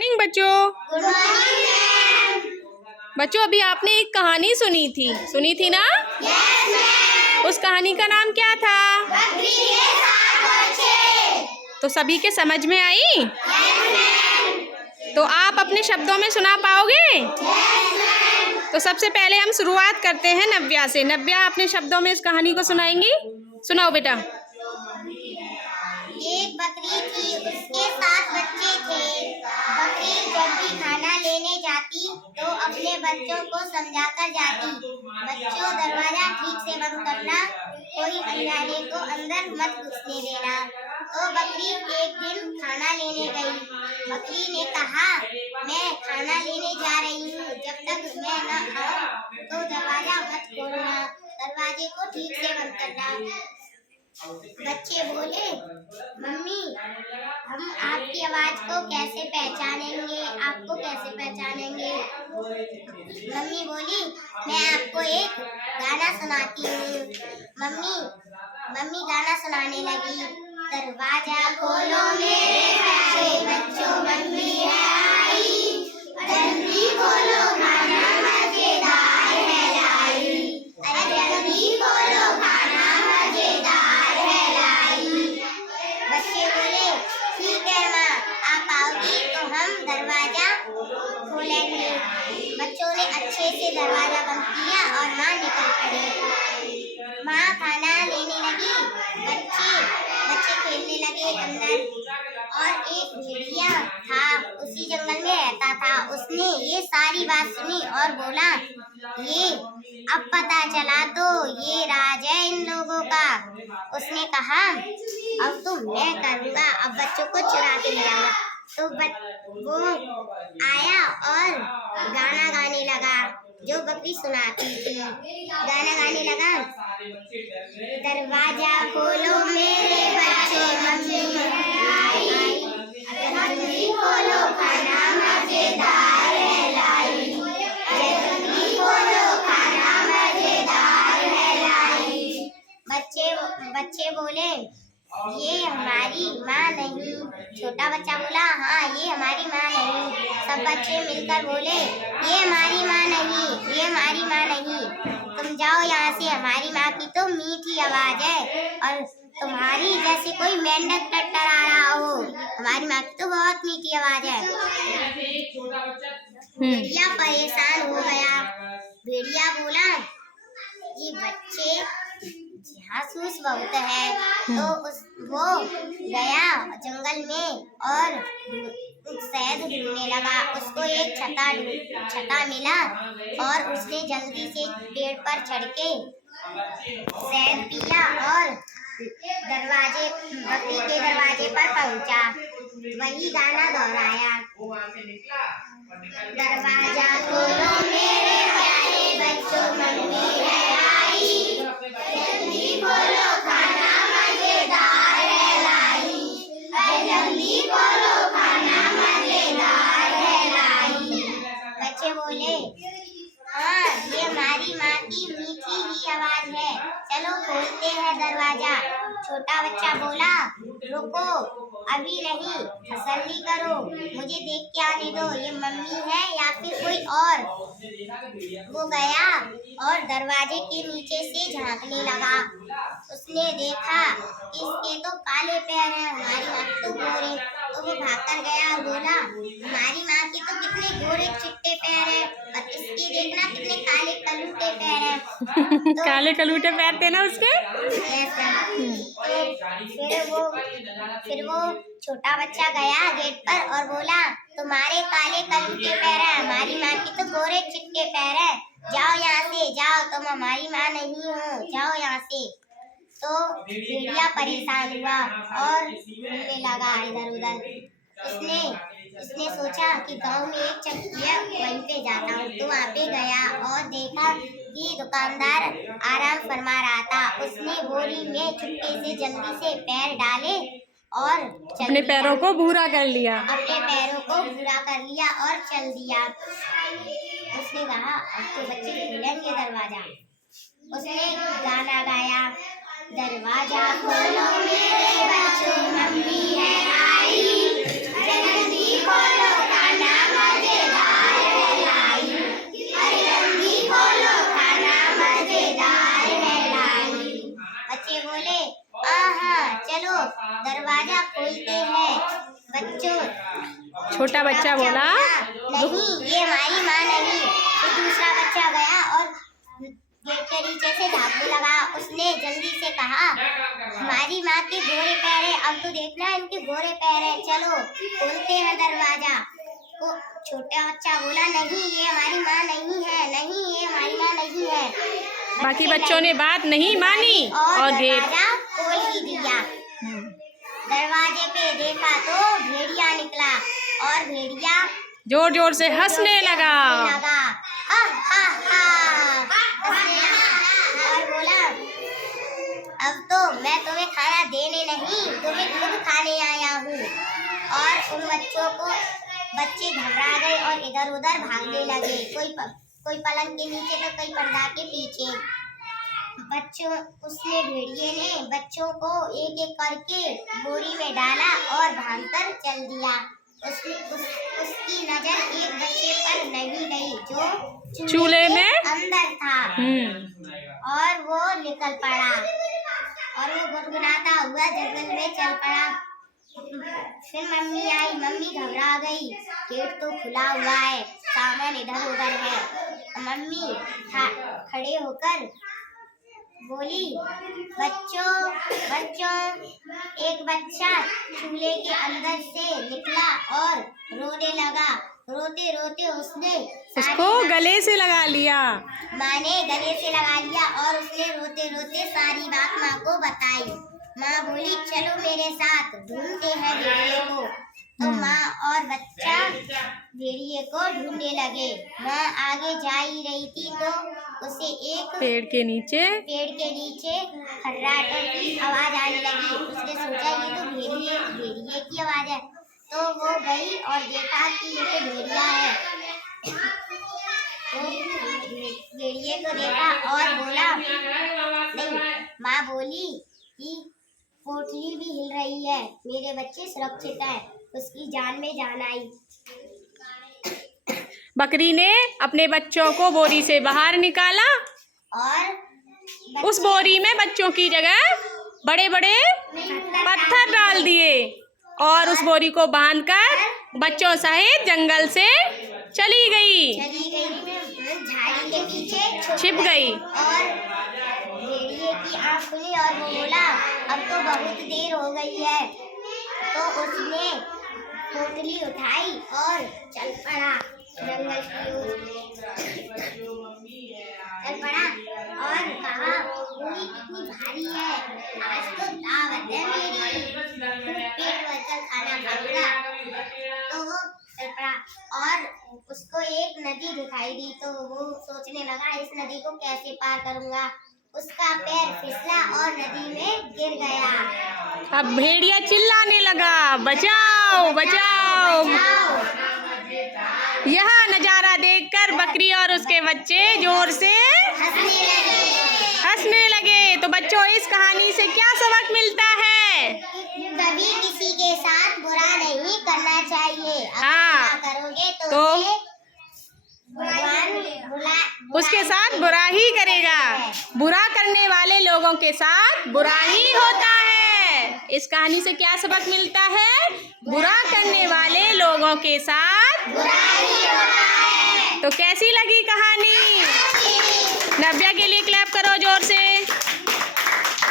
Morning बच्चों। Good morning. बच्चों अभी आपने एक कहानी सुनी थी ना? यस। उस कहानी का नाम क्या था? बकरी के 7 बच्चे। तो सभी के समझ में आई? यस। तो आप अपने शब्दों में सुना पाओगे? यस। तो सबसे पहले हम शुरुआत करते हैं नव्या से। नव्या अपने शब्दों में इस कहानी को सुनाएंगी। सुनाओ बेटा। एक बकरी थी, उसके 7 बच्चे थे। बकरी जब भी खाना लेने जाती तो अपने बच्चों को समझाकर जाती, बच्चों दरवाजा ठीक से बंद करना, कोई अनजाने को अंदर मत घुसने देना। तो बकरी एक दिन खाना लेने गई। बकरी ने कहा, मैं खाना लेने जा रही हूँ, जब तक मैं न आऊँ तो दरवाजा मत खोलना, दरवाजे को ठीक से बंद करना। बच्चे बोले, मम्मी हम आपकी आवाज को कैसे पहचानेंगे, आपको कैसे पहचानेंगे? मम्मी बोली, मैं आपको एक गाना सुनाती हूँ। मम्मी गाना सुनाने लगी। दरवाजा खोलो मेरे प्यारे बच्चों, मम्मी है आई, जल्दी खोलो खाना मजेदार है लाई, अरे जल्दी खोलो खाना मजेदार है लाई। बच्चे बोले, ठीक है माँ, आप आओगी तो हम दरवाजा खोलेंगे। बच्चों ने अच्छे से दरवाजा बंद किया और माँ निकल पड़ी। माँ खाना लेने लगी, बच्चे खेलने लगे अंदर। और एक भेड़िया था, उसी जंगल में रहता था। उसने ये सारी बात सुनी और बोला, ये अब पता चला तो ये राज है इन लोगों का। उसने कहा, अब तो मैं करूँगा, अब बच्चों को चुरा के ले आऊंगा। तो वो आया और गाना गाने लगा, जो बकरी सुनाती थी। गाना गाने लगा, दरवाजा खोलो मेरे बच्चों, मम्मी आई, जल्दी खोलो खाना मजेदार है लाई, जल्दी खोलो खाना मजेदार है लाई। बच्चे बोले, ये हमारी माँ नहीं। छोटा बच्चा बोला, हाँ ये हमारी माँ नहीं। सब बच्चे मिलकर बोले, ये हमारी माँ नहीं, ये हमारी माँ नहीं, तुम जाओ यहाँ से, हमारी माँ की तो मीठी आवाज है और तुम्हारी जैसे कोई मेंढक टट्टर आ रहा हो, हमारी माँ की तो बहुत मीठी आवाज है। भेड़िया परेशान हो गया। भेड़िया बोला, ये बच्चे जासूस बहुत है। तो वो गया जंगल में और शहद ढूंढने लगा। उसको एक छता मिला और उसने जल्दी से पेड़ पर चढ़ के शहद पिया और बकरी के दरवाजे पर पहुंचा। वही गाना दोहराया, दरवाजा खोलो मेरे प्यारे बच्चों, मम्मी है आई, जल्दी खोलो खाना मजेदार है लाई, जल्दी खोलो खाना मजेदार है लाई। बच्चे बोले, हाँ ये हमारी माँ की मीठी ही आवाज है, चलो खोलते हैं दरवाजा। छोटा बच्चा बोला, रुको अभी नहीं, तसल्ली करो, मुझे देख के आने दो, ये मम्मी है या फिर कोई और। वो गया और दरवाजे के नीचे से झांकने लगा। उसने देखा इसके तो काले पैर हैं, हमारी माँ के तो गोरे। तो वो भागकर गया और बोला, हमारी माँ के तो कितने गोरे चिट्टे पैर हैं और इसके देखना कितने काले कलूटे पैर हैं। तो काले कलूटे पैर थे ना उसके। तो फिर वो छोटा बच्चा गया गेट पर और बोला, तुम्हारे काले कलूटे पैर हैं, हमारी माँ की तो गोरे चिट्टे पैर हैं, जाओ यहाँ से जाओ, तुम हमारी माँ नहीं हो, जाओ यहाँ से। तो भेड़िया परेशान हुआ और घूमने लगा इधर उधर। उसने सोचा कि गांव में एक चक्की है, वहीं पे जाता हूँ। तो वहाँ पे गया और देखा कि दुकानदार आराम फरमा रहा था। उसने बोरी में चुपके से जल्दी से पैर डाले और अपने पैरों को भूरा कर लिया। और चल दिया। उसने कहा, अब तो बच्चे खोलेंगे दरवाजा। उसने गाना गाया, दरवाजा खोलो मेरे बच्चों, मम्मी है आई, जल्दी खोलो खाना छोटा बच्चा बोला नहीं ये हमारी माँ नहीं। फिर दूसरा बच्चा गया और गेट के नीचे से झाड़ने लगा। उसने जल्दी से कहा हमारी माँ के गोरे पैर है, अब तो देखना इनके गोरे पैर है, चलो खोलते हैं दरवाजा। वो छोटा बच्चा बोला नहीं ये हमारी माँ नहीं है, नहीं ये हमारी माँ नहीं है। बाकी बच्चों ने बात नहीं मानी और गेट दरवाजा खोल ही दिया। दरवाजे पे देखा तो भेड़िया निकला और भेड़िया जोर जोर से हंसने लगा। हा, हा, हा, और बोला अब तो मैं तुम्हें खाना देने नहीं, तुम्हें खुद खाने आया हूँ। और उन बच्चे घबरा गए और इधर उधर भागने लगे, कोई पलंग के नीचे तो कोई पर्दा के पीछे। उसने भेड़िए ने बच्चों को एक एक करके बोरी में डाला और भागकर चल दिया। उसकी नजर एक बच्चे पर नहीं गई जो चूल्हे में अंदर था और वो निकल पड़ा और वो गुनगुनाता हुआ जंगल में चल पड़ा। फिर मम्मी आई, मम्मी घबरा गई, गेट तो खुला हुआ है, सामान इधर उधर है। मम्मी खड़े होकर बोली बच्चों एक बच्चा चूल्हे के अंदर से निकला और रोने लगा। रोते रोते उसने उसको गले से लगा लिया। माँ ने गले से लगा लिया और उसने रोते रोते सारी बात माँ को बताई। माँ बोली चलो मेरे साथ ढूंढते हैं भेड़िए को। तो माँ और बच्चा भेड़िए को ढूंढने लगे। माँ आगे जा ही रही थी तो उसे एक पेड़ के नीचे खर्राटे की आवाज आने लगी। उसने सोचा ये तो भेड़िए की आवाज है, तो वो गई और देखा कि ये तो भेड़िया है। तो भेड़िए को देखा और बोला नहीं। माँ बोली कि पोटली भी हिल रही है, मेरे बच्चे सुरक्षित हैं। उसकी जान में जान आई। बकरी ने अपने बच्चों को बोरी से बाहर निकाला और उस बोरी में बच्चों की जगह बड़े बड़े पत्थर डाल दिए और उस बोरी को बांधकर बच्चों सहित जंगल से चली गई, झाड़ी के पीछे छिप गई। और भेड़िए की आँख खुली और वो बोला अब तो बहुत देर हो गई है। तो उसने पोटली उठाई और चल पड़ा जंगल की ओर। चल पड़ा और कहा पूरी कितनी भारी है, आज तो दावत है मेरी, पेट भरकर खाना खाऊंगा। तो वो चल पड़ा और उसको एक नदी दिखाई दी तो वो सोचने लगा इस नदी को कैसे पार करूंगा। उसका पैर फिसला और नदी में गिर गया। अब भेड़िया चिल्लाने लगा बचाओ बचाओ। यह नजारा देखकर बकरी और उसके बच्चे जोर से हंसने लगे। तो बच्चों इस कहानी से क्या सबक मिलता है? कभी किसी के साथ बुरा नहीं करना चाहिए। हाँ, करोगे तो उसके साथ बुरा ही करेगा। बुरा करने वाले लोगों के साथ बुरा ही होता है। इस कहानी से क्या सबक मिलता है? बुरा करने वाले लोगों के साथ बुरा ही होता है। तो कैसी लगी कहानी? नव्या के लिए क्लैप करो जो